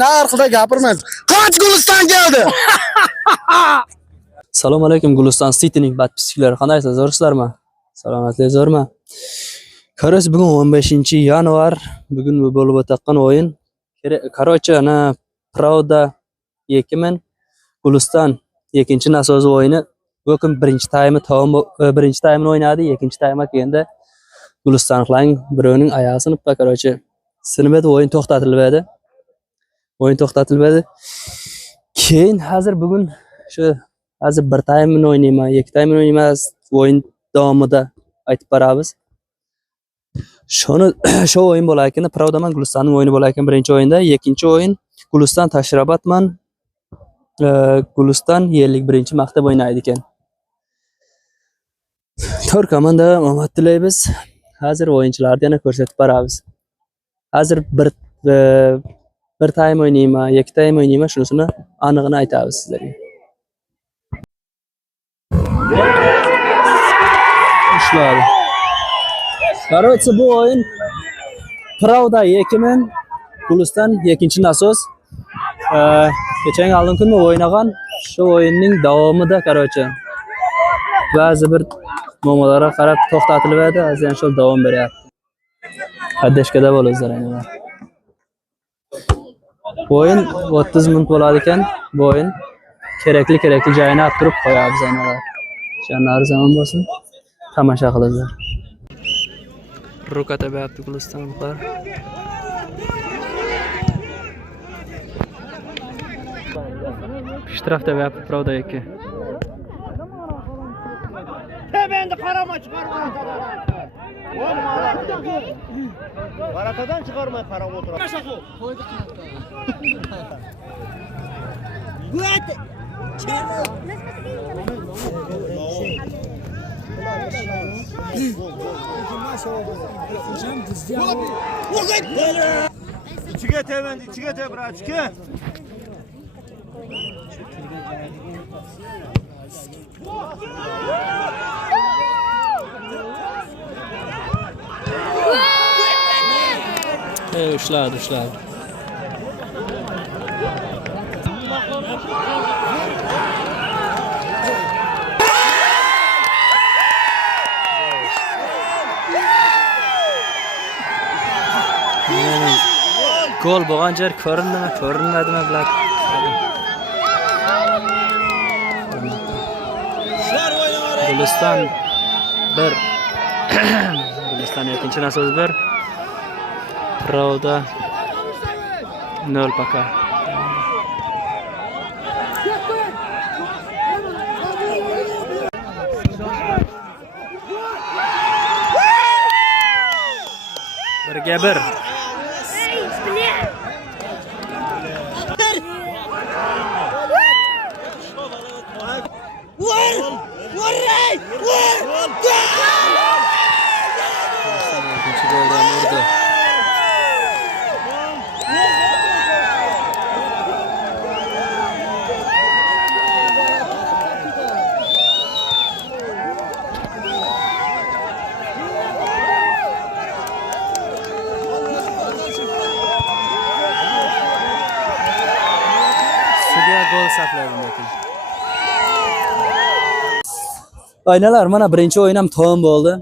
ne arkada gapirmaysiz. Kaç Guliston geldi? Assalomu alaykum Guliston City'ning подписчиклari. Qandaysizlar? Zo'rsizlarmi? Salomatlik zo'rmi? Короче, bugun 15-yanvar. Bugun bu bo'lib o'tgan o'yin. Короче, ana Pravda 2000 Guliston ikkinchi nasoz o'yini. Bu kun birinchi taymni o'ynadi, ikkinchi taymga kelganda Gulistonliklarning birining oyog'i sinibdi. Короче, sinib edi, o'yin to'xtatildi. Keyin hozir bugun hozir bir taymni o'ynayman, ikki taymni o'ynayman, o'yin davomida aytib beramiz. Shu o'yin bo'lar ekan, Pravdaman Gulistonning o'yini bo'lar ekan birinchi o'yinda, ikkinchi o'yin Guliston Tashrabotman Guliston 51-maktab o'ynaydi ekan. To'rt komanda omad tilaymiz. Hozir o'yinchilarni yana ko'rsatib beramiz. Hozir bir taym o'ynayman, ikki taym o'ynayman, shunisini aniqini aytamiz sizlarga. Ishlar. Короче, bu o'yin Pravda 2000 Guliston ikkinchi nasos. Geçen aldığım gün oynagan şu oyunning davomida короче ba'zi bir momalara qarab to'xtatiladi, azan shu davom beryapti. Haddashkada bo'linglar ana. O'yin 30 minut bo'ladi ekan. Bu o'yin kerakli joyini olib turib qo'yamiz analar. Shanlari zaman bo'lsin. Tomosha qilinglar. Ruka tabiatli Gulistonliklar. Shtraf tabiatli Pravda 2. Tebendi karama çıkarma. Baratadan çıkarma karam otur. Koydu kanka. Bu et. İçige tebendi, içige tebra, içige. Ushladi. Gol bo'lgan yer ko'rinmadimi bular? Guliston 1 Guliston ikkinchi nasoz 1 Pravda 0 пока. Birga bir. Gol saqladim lekin. Oynalar mana birinchi o'yin ham tamom bo'ldi.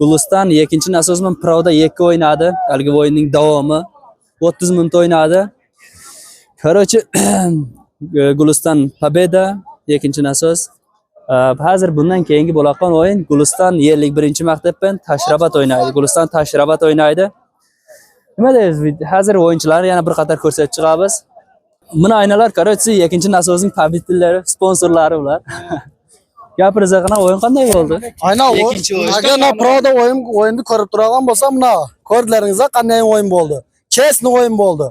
Guliston ikkinchi nasosman Pravda 2 o'ynadi. Haligi o'yinning davomi 30 minut o'ynadi. Короче, Guliston pobeda ikkinchi nasos. Hozir bundan keyingi bo'lgan o'yin Guliston 51-maktab bilan Tashrabot o'ynaydi. Guliston Tashrabot o'ynaydi. Nima deysiz? Hozir o'yinchilarni yana bir qator ko'rsatib chiqamiz. Buni aynalar короче ikkinchi nasosning pobedachilari, sponsorlari ular. Gapiringiz qana o'yin qanday bo'ldi? Ayna agar Pravda o'yinni ko'rib turgan bo'lsa, mana ko'rdilaringizda qanday o'yin bo'ldi. Chesni o'yin bo'ldi.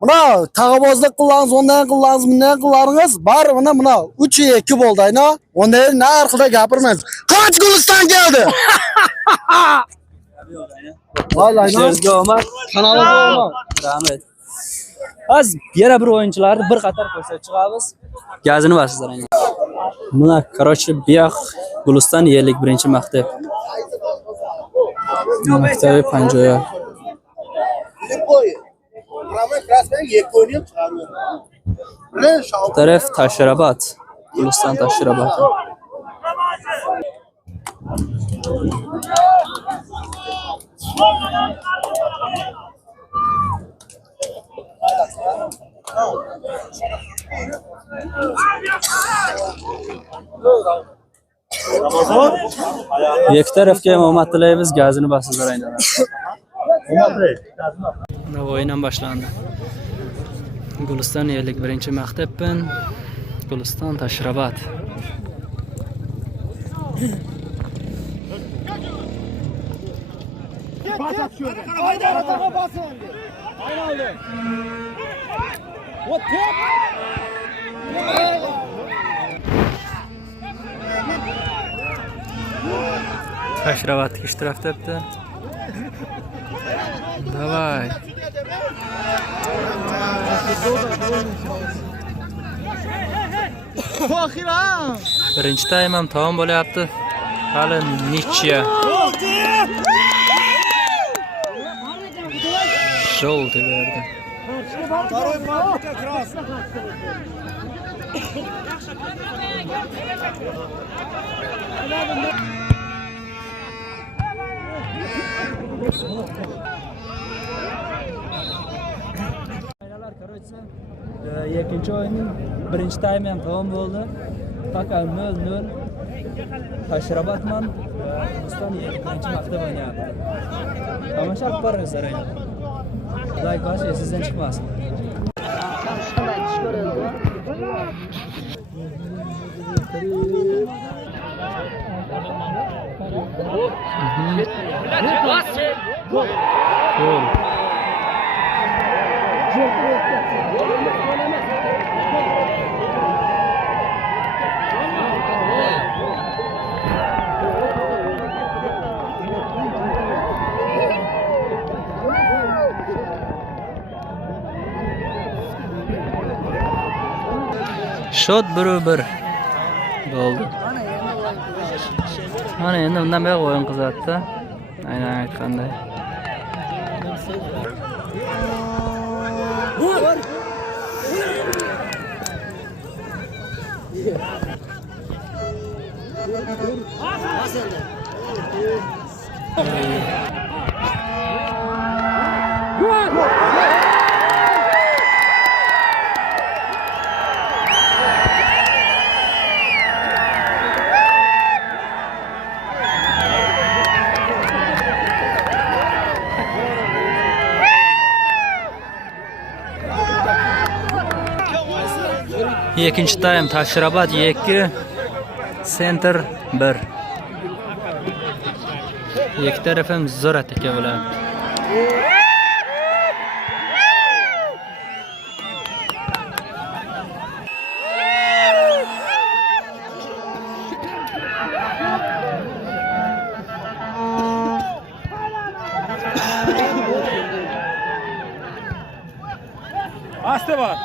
Mana tag'abozlik qilsangiz, ondan qilsangiz, bundan qilaringiz, bar mana 3-2 bo'ldi ayna. Ondan ne arkada gapirmaysiz. Kaç Guliston geldi? Vallahi Sizga omad, kanalga omad. Rahmat. Az yana bir o'yinchilarni bir qator ko'rsatib chiqamiz. Gazini versizlar aynan. Mana короче biyoq Guliston 51-maktab. Maktabi Panjoya. Karamoy Krasben yek oynayıp çıkarıyor. Ne şal? Bu taraf Taşrabat. Guliston Taşrabat. Yek tarafga ham omad tilaymiz, gazini bosinglar aynalar. Mana o'yin ham boshlandi. Guliston 51-maktabdan Guliston Taşrabat. Haydi arada basın. Aynen oldu. O top. Taşrabat ishtirok etdi. Davay. Birinchi taym ham tamom bo'lyapti. Hali nichya. Желтый verdi. Второй папка красный. Ikkinchi o'yinning birinchi taymi ham tamom bo'ldi. Faqat 0-0. Taşrabatman Guliston 2-maktab o'ynayapti. Tomosha qilib boringizlar aynan. Xudoy xohlasa sizdan chiqmasin. Shot 1-1 bo'ldi. Mana endi undan beri o'yin qizardi. Aynan aytganday. Ikkinchi taym Taşrabat 2, Center 1. Ikki taraf ham zo'r ataka bo'lyapti. Asta var.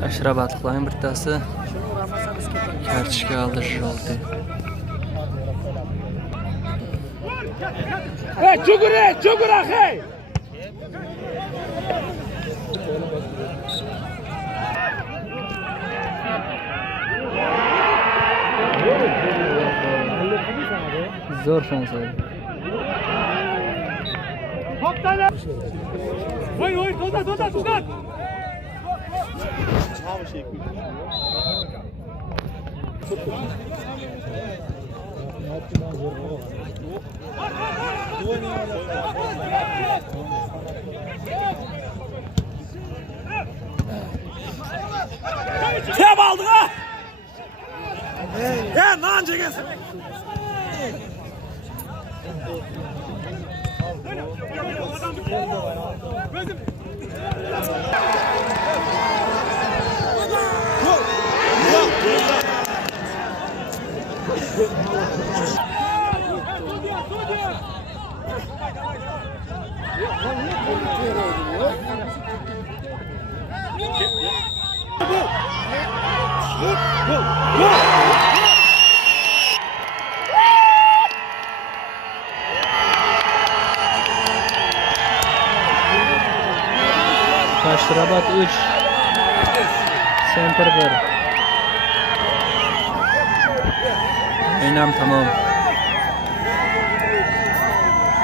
Taşrabatlıqların bittasi kartochka oldi желтый. Hey, çugura, hey. Zo'r shans oldi. Oy, to'xtat. Tep aldık ha. Ya nan çekesin. Taşrabat 3 Center 1 Oynam tamam.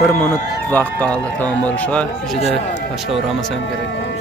1 minut vaqt qoldi tamom bo'lishiga. Juda boshqa uramasam kerak.